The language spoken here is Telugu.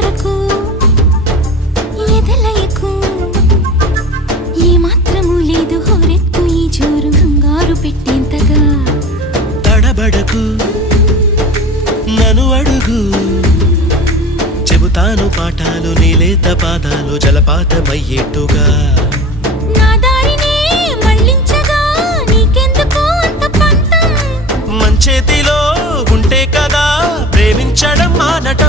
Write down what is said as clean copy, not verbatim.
కొరకు ఎదలయకు ఏ మాత్రము లేదు హోరెత్తు ఈ జోరు కంగారు పెట్టేంతగా తడబడకు నన్ను అడుగు చెబుతాను పాఠాలు నీలేత పాదాలు జలపాతమయ్యేట్టుగా నా దారినే మళ్ళించగా నీకెందుకు అంత పంతం మంచేతిలో ఉంటే కదా ప్రేమించడం మానటం